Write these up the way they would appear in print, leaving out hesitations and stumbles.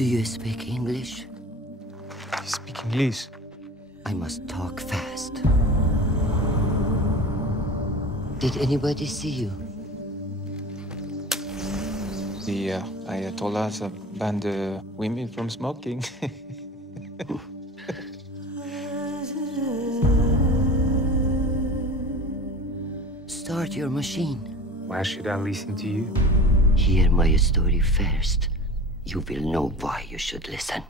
Do you speak English? You speak English? I must talk fast. Did anybody see you? The Ayatollahs banned women from smoking. Start your machine. Why should I listen to you? Hear my story first. You will know why you should listen.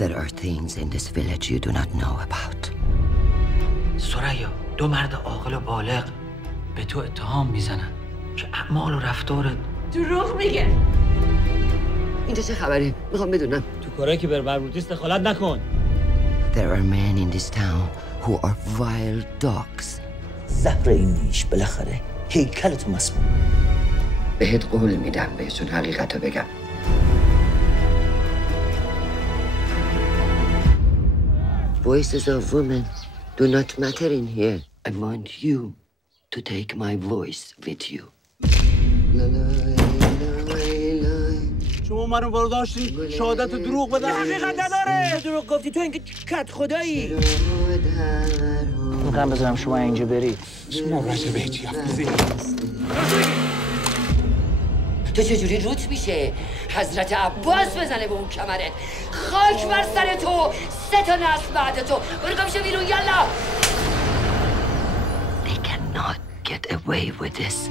There are things in this village you do not know about. سریا، دو مرد عاقل و بالغ به تو اتهام میزنن که اعمال و رفتارت دروغ میگه. اینجا چه خبره؟ میخوام بدونم. تو کاری که بر مربوطی دخالت نکن. There are men in this town who are wild dogs. زهر این نیش بالاخره هیکلتو مسموم. بهت قول میدم بهشون حقیقتو بگم. Voices of women do not matter in here. I want you to take my voice with you. شما منو برداشتین شهادت دروغ بدن. حقیقت نداره. دروغ گفتی تو اینکه کت خدایی. میخوام بذارم شما اینجا برید. شما راجع به چی حرف تو چجوری روت میشه حضرت عباس بزنه به اون کمرت؟ خاک بر سر تو، 3 تا نسل بعد تو. برو گم شو بیرون یالا. They cannot get away with this.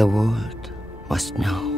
The world must know.